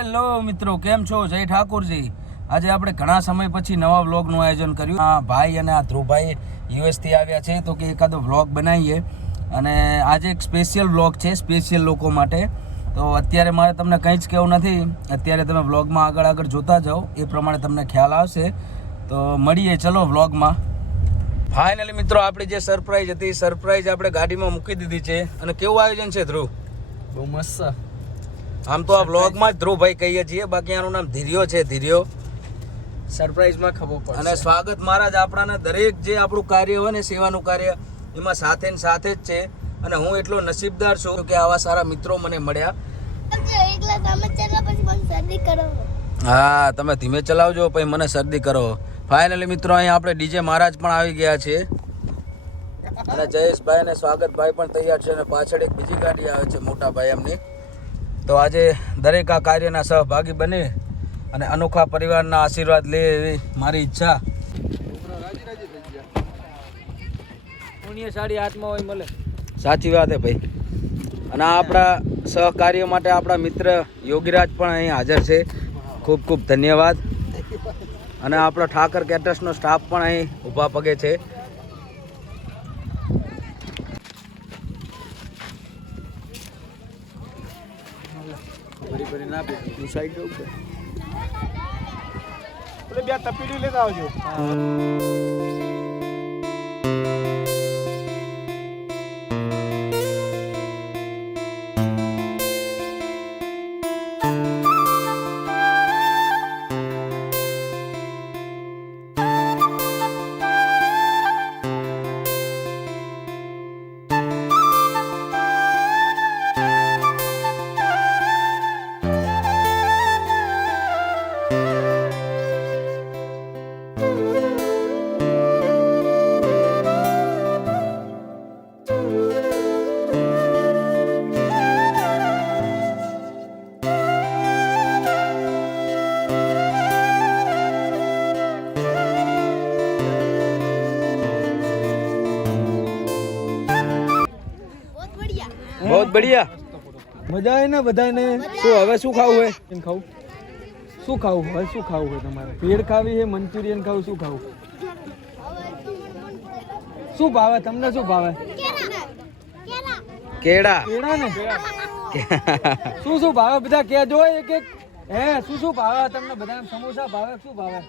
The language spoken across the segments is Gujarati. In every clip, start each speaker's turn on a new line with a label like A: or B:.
A: હેલો મિત્રો, કેમ છો? જય ઠાકોરજી. આજે આપણે ઘણા સમય પછી નવા વ્લોગનું આયોજન કર્યું. આ ભાઈ અને આ ધ્રુવભાઈ યુએસથી આવ્યા છે, તો કે એકાદો વ્લોગ બનાવીએ. અને આજે એક સ્પેશિયલ વ્લોગ છે, સ્પેશિયલ લોકો માટે. તો અત્યારે મારે તમને કંઈ જ કહેવું નથી. અત્યારે તમે વ્લોગમાં આગળ આગળ જોતા જાઓ, એ પ્રમાણે તમને ખ્યાલ આવશે. તો મળીએ, ચલો વ્લોગમાં. ફાઇનલી મિત્રો, આપણી જે સરપ્રાઈઝ હતી સરપ્રાઈઝ આપણે ગાડીમાં મૂકી દીધી છે. અને કેવું આયોજન છે ધ્રુવ?
B: બહુ મસ્ત.
A: આમ તો આ વ્લોગમાં જ ધ્રુવભાઈ કહીએ છીએ બાકી આનું નામ ધીર્યો છે ધીર્યો.
B: સરપ્રાઈઝમાં ખબર પડે
A: અને સ્વાગત મહારાજ આપણાને દરેક જે આપણું કાર્ય હોય ને સેવાનું કાર્ય એમાં સાથે ને સાથે જ છે. અને હું એટલો નસીબદાર છું કે આવા સારા મિત્રો મને મળ્યા. હા તમે ધીમે ચલાવજો પછી મને શરદી કરો. ફાઇનલી મિત્રો અહીં આપણે ડીજે મહારાજ પણ આવી ગયા છે. અને જયેશભાઈ અને સ્વાગતભાઈ પણ તૈયાર છે અને પાછળ એક બીજી ગાડી આવે છે મોટા ભાઈ એમની. તો આજે દરેક આ કાર્યના સહભાગી બને અને અનોખા પરિવારના આશીર્વાદ લે એવી મારી ઈચ્છા.
B: સાડી હાથમાં હોય મળે
A: સાચી વાત હે ભાઈ. અને આપણા સહકાર્ય માટે આપણા મિત્ર યોગીરાજ પણ અહીં હાજર છે. ખૂબ ખૂબ ધન્યવાદ. અને આપણો ઠાકર કેટર્સનો સ્ટાફ પણ અહીં ઊભા પગે છે.
B: ના બે. તું સાઈડ જવું કે? એટલે બે તપેલી લેતા આવજો.
C: બઢિયા.
B: મજા આવે ને બધાને?
A: શું હવે શું ખાવું હોય?
B: એમ ખાવું. શું ખાવું? હવે શું ખાવું હોય તમારે? ભેળ ખાવી છે મંચુરિયન ખાવું શું ખાવું? શું ભાવે? તમને શું ભાવે?
A: કેળા.
B: કેળા ને? શું શું ભાવે? બધા કહેજો એક એક. હે શું શું ભાવે? તમને બધા સમોસા ભાવે શું ભાવે?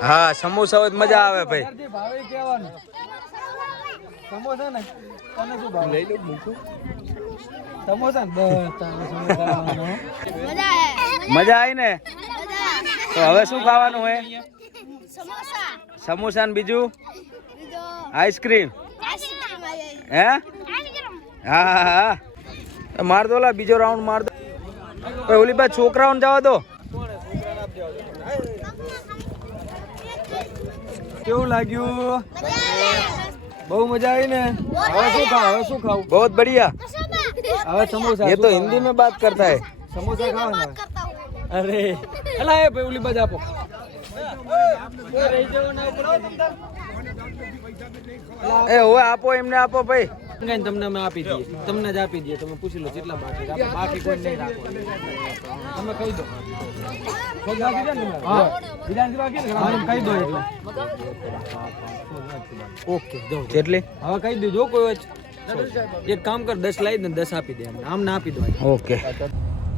A: હા સમોસા હોય મજા આવે ભાઈ.
B: ભાવે કહેવાનું. સમોસા ને તને શું ભાવે? લઈ લો મૂકું. સમોસા ને બસ તારે સમોસા ખાવાનો.
C: મજા
A: આવી ને? તો હવે શું ખાવાનું હોય?
C: સમોસા
A: સમોસા ને બીજું?
C: બીજો
A: આઈસ્ક્રીમ. હે? હા હા હા. મારદો માર દો લા બીજો રાઉન્ડ માર દો. ઓલી બા છોકરાઓને જવા દો.
B: કેવું લાગ્યું? બહુ મજા આવી ને? હવે શું ખાવ? હવે શું ખાવ?
A: બહુ બઢિયા.
B: હવે સમોસા
A: એ
B: તો
A: હિન્દી મેં બાત કરતા હે
B: સમોસા
C: ખાવ ને?
B: અરે એલા એ ભાઈ ઓલી બજા આપો.
A: એ હવે આપો એમને આપો ભાઈ.
B: કઈ તમને અમે આપી દઈએ. તમને જ આપી દઈએ. તમે પૂછી લો કેટલા બાકી રાખો બાકી કોઈ નહીં રાખો તમે કહી દો. કહી દો ઓકે
A: કેટલી
B: હવે કહી દેજો કોઈ એક કામ કર દસ લાવી દે દસ આપી દે આમ ના આપી દો.
A: ઓકે.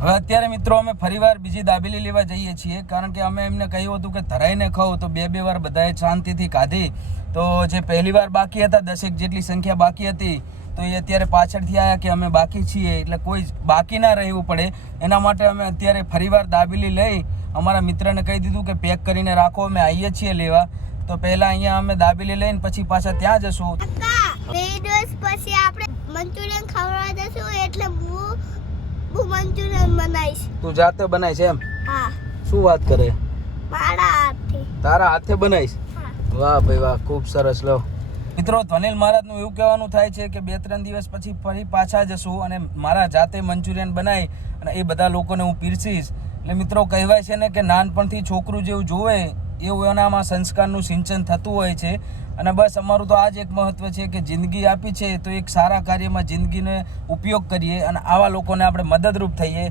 A: હવે અત્યારે મિત્રો અમે ફરીવાર બીજી દાબેલી લેવા જઈએ છીએ. કારણ કે અમે એમને કહ્યું હતું કે ધરાઈને ખાવ તો બે બે વાર બધાએ શાંતિથી ખાધી. તો જે પહેલી વાર બાકી હતા, દસેક જેટલી સંખ્યા બાકી હતી, તો એ અત્યારે પાછળથી આવ્યા કે અમે બાકી છીએ. એટલે કોઈ બાકી ના રહેવું પડે. એના માટે અમે અત્યારે ફરીવાર દાબેલી લઈ અમારા મિત્રને કહી દીધું કે પેક કરીને રાખો, અમે આવીએ છીએ લેવા. તો પહેલાં અહીંયા અમે દાબેલી લઈને પછી પાછા ત્યાં જશું.
C: પછી આપણે મંચુરિયન ખાવા જશું. એટલે હું હું મંચુરિયન બનાવીશ.
A: તું જાતે બનાવીશ એમ?
C: હા.
A: શું વાત કરે?
C: મારા હાથે.
A: તારા હાથે બનાવીશ? વાહ ભાઈ વાહ ખૂબ સરસ લો. મિત્રો ધ્વનિલ મહારાજનું એવું કહેવાનું થાય છે કે બે ત્રણ દિવસ પછી ફરી પાછા જશું અને મારા જાતે મંચુરિયન બનાવી અને એ બધા લોકોને હું પીરસીશ. એટલે મિત્રો કહેવાય છે ને કે નાનપણથી છોકરું જેવું જોવે એવું એનામાં સંસ્કારનું સિંચન થતું હોય છે. અને બસ અમારું તો આ જ એક મહત્વ છે કે જિંદગી આપી છે તો એક સારા કાર્યમાં જિંદગીને ઉપયોગ કરીએ અને આવા લોકોને આપણે મદદરૂપ થઈએ.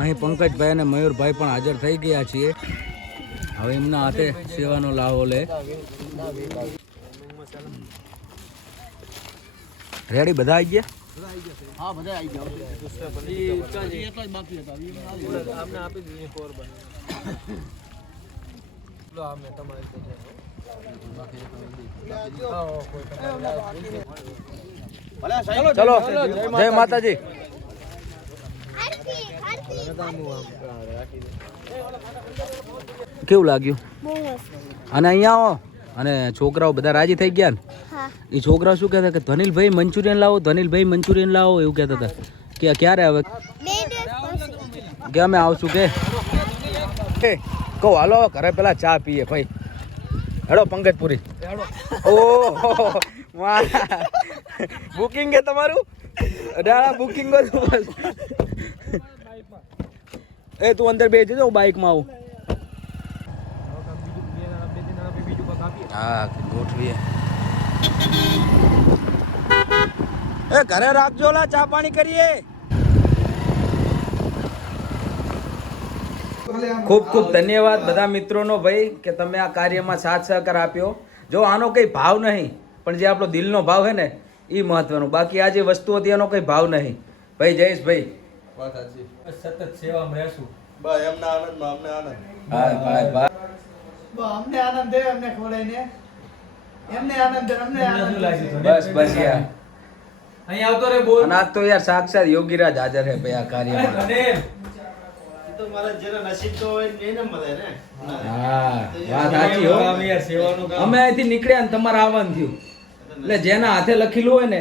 A: અહીં પંકજભાઈ અને મયુરભાઈ પણ હાજર થઈ ગયા છીએ. હવે એમના હાથે સેવાનો લાવો લે. રેડી? બધા આવી ગયા?
B: આમને આપી દીધી ફોર બને લો આમને તમારી
A: ચલો જય માતાજી. કેવું લાગ્યું? અને અહીંયા આવો. અને છોકરાઓ બધા રાજી થઈ ગયા ને? એ છોકરાઓ શું કહેતા કે ધનિલભાઈ મંચુરિયન લાવો ધનિલભાઈ મંચુરિયન લાવો એવું કહેતા હતા. કે ક્યારે
C: પછી.
A: કે અમે આવશું કે? કહો હાલો ઘરે પેલા ચા પીએ ભાઈ. હેડો પંકજપુરી. ઓહો, વાહ. બુકિંગ છે તમારું? અઢારા બુકિંગ હતું બસ એ, તું અંદર બેસી જજો બાઇકમાં આવું. હા ગોઠવીએ. એ, ઘરે રાખજો, લા, ચા પાણી કરીએ. ખૂબ ખૂબ ધન્યવાદ બધા મિત્રોનો ભાઈ, કે તમે આ કાર્યમાં સાથ સહકાર આપ્યો. જો આનો કંઈ ભાવ નહીં પણ જે આપણો દિલનો ભાવ છે ને એ મહત્વનું. બાકી આ જે વસ્તુ હતી એનો કંઈ ભાવ નહીં. ભાઈ જયેશભાઈ
B: સતત સેવામાં રહેશું.
A: ભાઈ ભાઈ ભાઈ
D: અમને આનંદ. દે અમને
A: બસ બસ યાર
B: અહીં આવતો રે બોલ.
A: અને આજ તો યાર સાક્ષાત યોગીરાજ હાજર હે ભાઈ આ કાર્યમાં.
B: ધનેલ
A: હા વાત સાચી હો.
B: કામ યાર સેવાનું કામ.
A: અમે અહીંથી નીકળ્યા ને તમારે આવવાનું થયું. એટલે જેના હાથે લખેલું હોય ને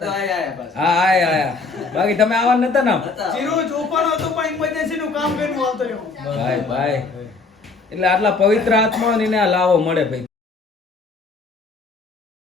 A: હા આયા આયા બાકી તમે આવવાના નતા ને
D: જીરું ચોપાનો હતું પણ ઇમરજન્સી નું કામ કરીને આવતો રહ્યો.
A: ભાઈ ભાઈ. એટલે આટલા પવિત્ર આત્મા ને લાવો મળે ભાઈ.